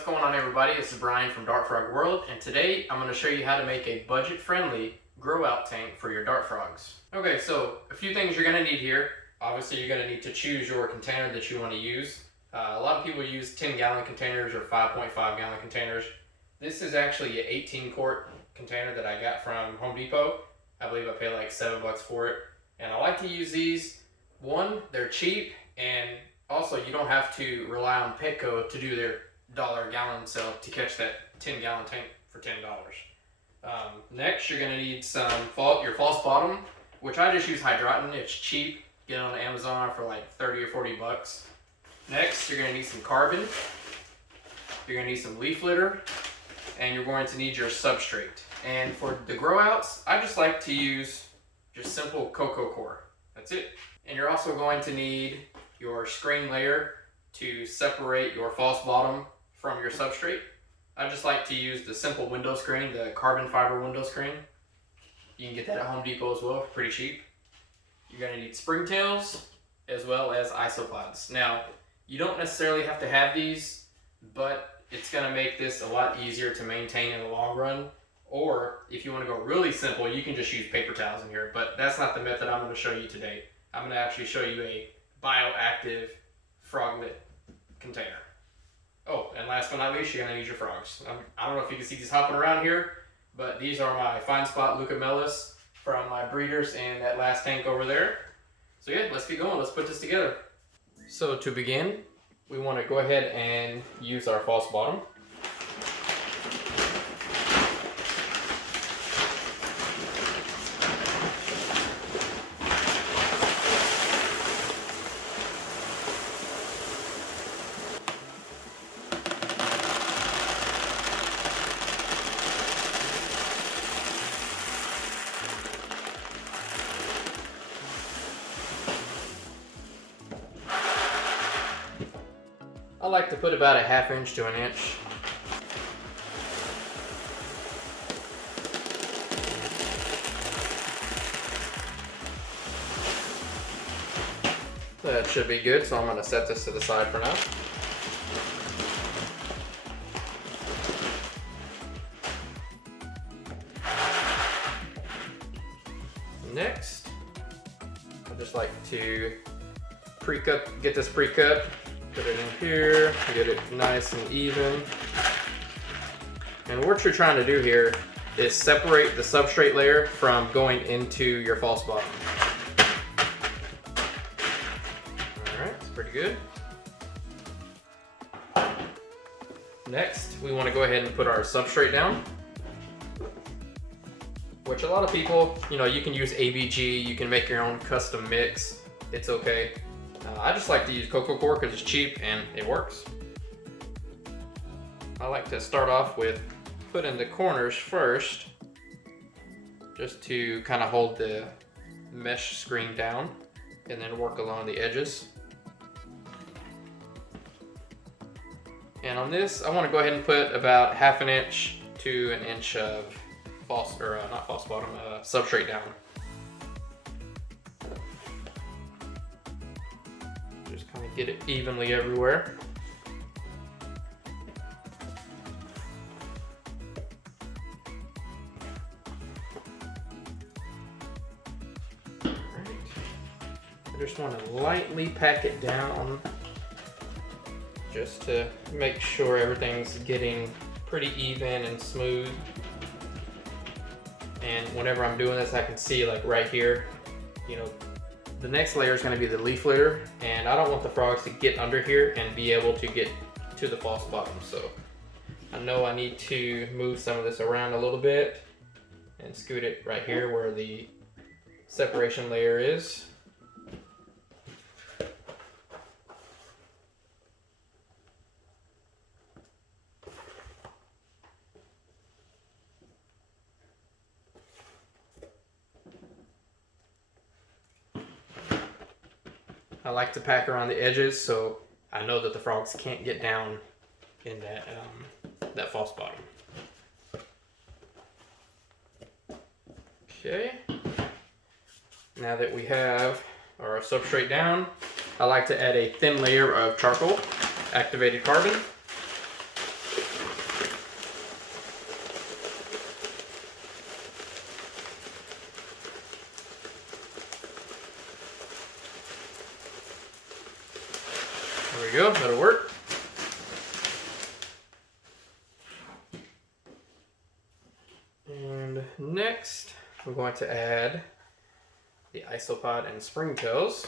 what's going on everybody? This is Brian from Dart Frog World, and today I'm going to show you how to make a budget-friendly grow-out tank for your dart frogs. Okay, so a few things you're going to need here. Obviously you're going to need to choose your container that you want to use. A lot of people use 10-gallon containers or 5.5-gallon containers. This is actually an 18-quart container that I got from Home Depot. I believe I paid like $7 for it. And I like to use these. One, they're cheap, and also you don't have to rely on Petco to do their $1 a gallon sale to catch that 10-gallon tank for $10. Next, you're going to need your false bottom, which I just use Hydroton. It's cheap. Get it on Amazon for like 30 or 40 bucks. Next, you're going to need some carbon. You're going to need some leaf litter, and you're going to need your substrate. And for the grow outs, I just like to use just simple cocoa core. That's it. And you're also going to need your screen layer to separate your false bottom from your substrate. I just like to use the simple window screen, the carbon fiber window screen. You can get that at Home Depot as well, pretty cheap. You're going to need springtails as well as isopods. Now, you don't necessarily have to have these, but it's going to make this a lot easier to maintain in the long run. Or if you want to go really simple, you can just use paper towels in here, but that's not the method I'm going to show you today. I'm going to actually show you a bioactive froglet container. Oh, and last but not least, you're going to need your frogs. I don't know if you can see these hopping around here, but these are my fine spot Leucomelis from my breeders in that last tank over there. So yeah, let's get going. Let's put this together. So to begin, we want to go ahead and use our false bottom. I like to put about a ½ inch to an inch. That should be good, so I'm going to set this to the side for now. Next, I just like to get this pre-cut. Put it in here, get it nice and even. And what you're trying to do here is separate the substrate layer from going into your false bottom. Alright, that's pretty good. Next, we want to go ahead and put our substrate down. Which a lot of people, you can use ABG, you can make your own custom mix. It's okay. I just like to use cocoa core because it's cheap and it works. I like to start off with putting the corners first, just to kind of hold the mesh screen down, and then work along the edges. And on this, I want to go ahead and put about ½ inch to an inch of substrate down. Just kind of get it evenly everywhere. Right. I just want to lightly pack it down just to make sure everything's getting pretty even and smooth. And whenever I'm doing this, I can see like right here, the next layer is going to be the leaf litter, and I don't want the frogs to get under here and be able to get to the false bottom. So I know I need to move some of this around a little bit and scoot it right here where the separation layer is. I like to pack around the edges so I know that the frogs can't get down in that false bottom. Okay, now that we have our substrate down, I like to add a thin layer of charcoal, activated carbon. we go, that'll work. And next, we're going to add the isopod and springtails.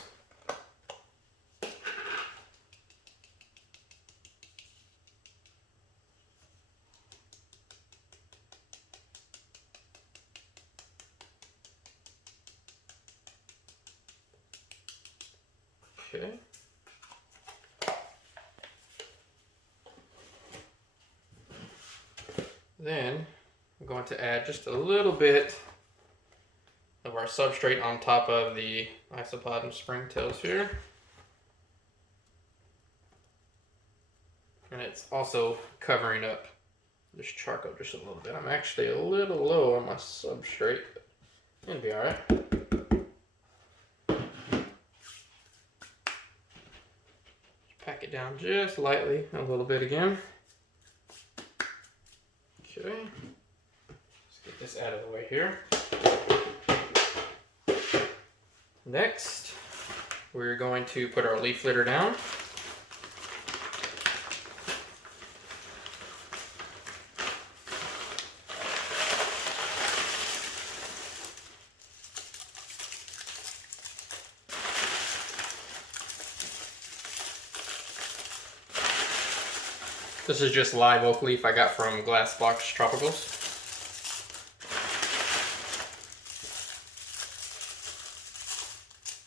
Okay. Then I'm going to add just a little bit of our substrate on top of the isopod and springtails here. And it's also covering up this charcoal just a little bit. I'm actually a little low on my substrate, but it'll be alright. Pack it down just lightly, a little bit again. Okay, let's get this out of the way here. Next, we're going to put our leaf litter down. This is just live oak leaf I got from Glass Box Tropicals.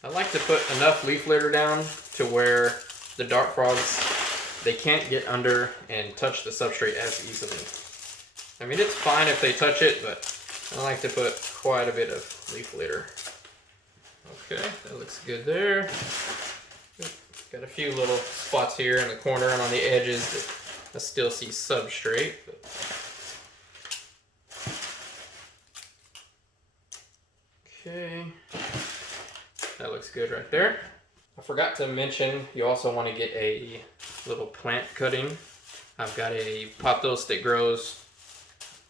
I like to put enough leaf litter down to where the dart frogs, they can't get under and touch the substrate as easily. I mean, it's fine if they touch it, but I like to put quite a bit of leaf litter. Okay, that looks good there. Got a few little spots here in the corner and on the edges that I still see substrate. But okay, that looks good right there. I forgot to mention, you also want to get a little plant cutting. I've got a pothos that grows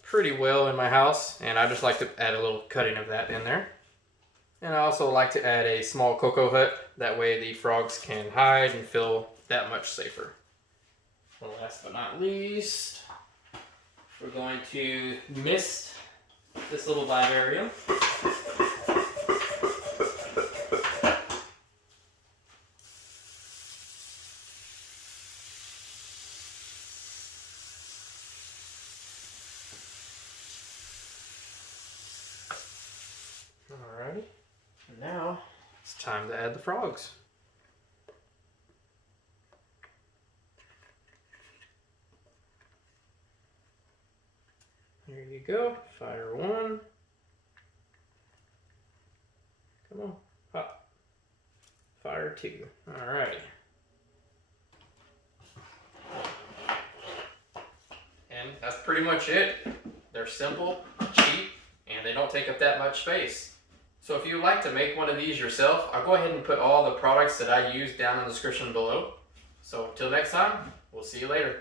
pretty well in my house, and I just like to add a little cutting of that in there. And I also like to add a small cocoa hut. That way the frogs can hide and feel that much safer. And last but not least, we're going to mist this little vivarium. Alrighty, and now it's time to add the frogs. There you go, fire one. Come on, pop. Fire two. Alrighty. And that's pretty much it. They're simple, cheap, and they don't take up that much space. So if you'd like to make one of these yourself, I'll go ahead and put all the products that I use down in the description below. So till next time, we'll see you later.